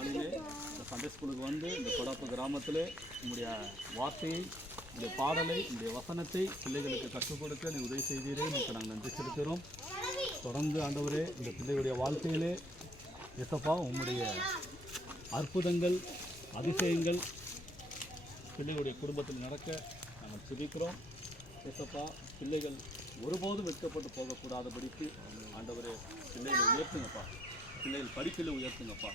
நாளிலே இந்த சண்டே ஸ்கூலுக்கு வந்து இந்த கொடாப்பு கிராமத்தில் உங்களுடைய வார்த்தையை, இந்த பாடலை, இந்த வசனத்தை பிள்ளைகளுக்கு கற்றுக் கொடுக்க நீ உதவி செய்தீரே, உங்களுக்கு நாங்கள் நன்றி செலுத்துகிறோம். தொடர்ந்து ஆண்டவரே இந்த பிள்ளைகளுடைய வாழ்க்கையிலே எசப்பா உம்முடைய அற்புதங்கள், அதிசயங்கள் பிள்ளைகளுடைய குடும்பத்தில் நடக்க நாங்கள் ஜெபிக்கிறோம். எசப்பா பிள்ளைகள் ஒருபோதும் வெட்கப்பட்டு போகக்கூடாதபடிக்கு ஆண்டவரே பிள்ளைகளை உயர்த்துங்கப்பா. பிள்ளைகள் படிப்பில் உயர்த்துங்கப்பா.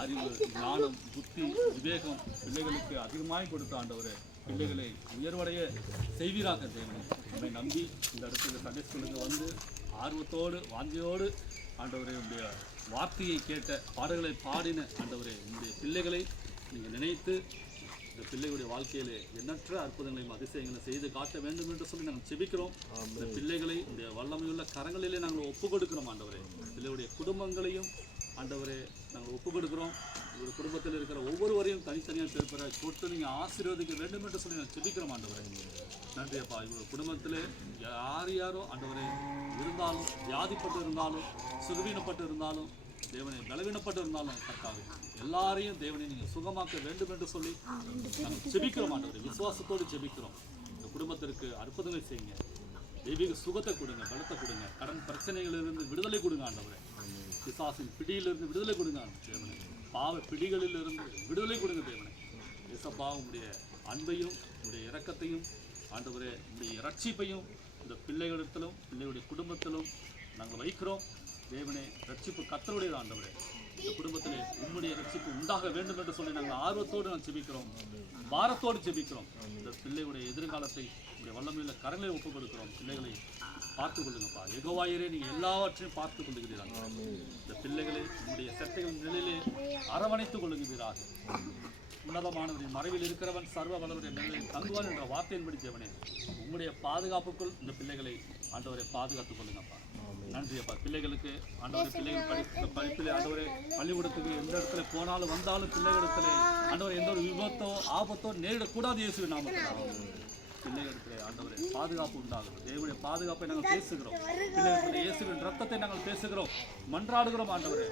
அறிவு, ஞானம், புத்தி, விவேகம் பிள்ளைகளுக்கு அதிகமாக கொடுத்த ஆண்டவரே பிள்ளைகளை உயர்வடைய செய்வீராக தேவனே. நம்மை நம்பி இந்த இடத்துல சண்டே ஸ்கூலுக்கு வந்து ஆர்வத்தோடு வாஞ்சியோடு ஆண்டவரே உடைய வார்த்தையை கேட்ட பாடல்களை பாடின ஆண்டவரே உங்களுடைய பிள்ளைகளை நீங்கள் நினைத்து இந்த பிள்ளைகளுடைய வாழ்க்கையிலே எண்ணற்ற அற்புதங்களையும் அதிசயங்களை செய்து காட்ட வேண்டும் என்று சொல்லி நாங்கள் செபிக்கிறோம். இந்த பிள்ளைகளை இந்த வல்லமையுள்ள கரங்களிலே நாங்கள் ஒப்புக் கொடுக்கிறோம் ஆண்டவரே. பிள்ளைகளுடைய குடும்பங்களையும் ஆண்டவரே நாங்கள் ஒப்புக் கொடுக்குறோம். உங்களுடைய குடும்பத்தில் இருக்கிற ஒவ்வொருவரையும் தனித்தனியாக பெருப்பெற தொட்டு நீங்கள் ஆசீர்வதிக்க வேண்டும் என்று சொல்லி நாங்கள் செபிக்கிறோம் ஆண்டவரே. நன்றி அப்பா. இவங்க குடும்பத்தில் யாரோ ஆண்டவரே இருந்தாலும், வியாதிப்பட்டு இருந்தாலும், சுகவீனப்பட்டு இருந்தாலும், தேவனை பலவீனப்பட்டு இருந்தாலும் கர்த்தாவே எல்லாரையும் தேவனை நீங்கள் சுகமாக்க வேண்டும் என்று சொல்லி நாங்கள் ஜெபிக்கிறோம் ஆண்டவரே. விசுவாசத்தோடு ஜெபிக்கிறோம். இந்த குடும்பத்திற்கு அற்புதங்களை செய்யுங்க. தெய்வீக சுகத்தை கொடுங்க, பலத்தை கொடுங்க. கடன் பிரச்சனைகளிலிருந்து விடுதலை கொடுங்க ஆண்டவரே. பிசாசின் பிடியிலிருந்து விடுதலை கொடுங்க தேவனை. பாவ பிடிகளிலிருந்து விடுதலை கொடுங்க தேவனை. இயேசப்பா உங்களுடைய அன்பையும் உங்களுடைய இரக்கத்தையும் ஆண்டவரே உங்களுடைய இரட்சிப்பையும் இந்த பிள்ளைகளிடத்திலும் பிள்ளைகளுடைய குடும்பத்திலும் நாங்கள் வைக்கிறோம் தேவனே. ரட்சிப்பு கர்த்தருடையது ஆண்டவரே. இந்த குடும்பத்திலே உம்முடைய ரட்சிப்பு உண்டாக வேண்டும் என்று சொல்லி நாங்கள் ஆர்வத்தோடு நான் ஜெபிக்கிறோம், பாரத்தோடு ஜெபிக்கிறோம். இந்த பிள்ளைகளுடைய எதிர்காலத்தை உங்களுடைய வல்லமையுள்ள கரங்களை ஒப்புக் கொடுக்கிறோம். பிள்ளைகளை பார்த்து கொள்ளுங்கப்பா. யெகோவாயிரே நீங்கள் எல்லாவற்றையும் பார்த்து கொள்ளுகிறீர்கள். இந்த பிள்ளைகளை உங்களுடைய சட்டைகளின் நிலையிலே அரவணைத்துக் கொள்ளுகிறார்கள். உன்னதமானவரின் மறைவில் இருக்கிறவன் சர்வ வல்லவருடைய நிலையில் தங்குவான் என்ற வார்த்தையின்படி தேவனே உங்களுடைய பாதுகாப்புக்குள் இந்த பிள்ளைகளை ஆண்டவரை பாதுகாத்துக் கொள்ளுங்கப்பா. நன்றி அப்பா. பிள்ளைகளுக்கு ஆண்டவரை பிள்ளைகள் படிப்பிலே ஆண்டவரை பள்ளிக்கூடத்துக்கு எந்த இடத்துல போனாலும் வந்தாலும் பிள்ளைகளிடத்துல ஆண்டவர் எந்த ஒரு விபத்தோ ஆபத்தோ நேரிடக்கூடாது இயேசுவின் நாமத்தில் பிள்ளைகளிடத்திலே ஆண்டவரை பாதுகாப்பு உண்டாகும். தேவனுடைய பாதுகாப்பை நாங்கள் பேசுகிறோம். பிள்ளைகளுடைய இயேசுவின் ரத்தத்தை நாங்கள் பேசுகிறோம், மன்றாடுகிறோம் ஆண்டவரே.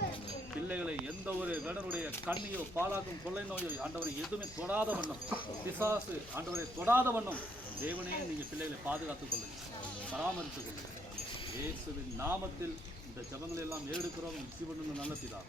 பிள்ளைகளை எந்த ஒரு வேடனுடைய கண்ணியோ பாலாக்கும் கொள்ளை நோயோ ஆண்டவரை எதுவுமே தொடாத வண்ணம், பிசாசு ஆண்டவரை தொடாத வண்ணம் தேவனே நீங்கள் பிள்ளைகளை பாதுகாத்துக் கொள்ளுங்கள், பராமரித்துக் கொள்ளுங்கள். இயேசுவின் நாமத்தில் இந்த ஜபங்களை எல்லாம் ஏறெடுக்கிறோம். சிவனுக்கு நல்ல பிதா.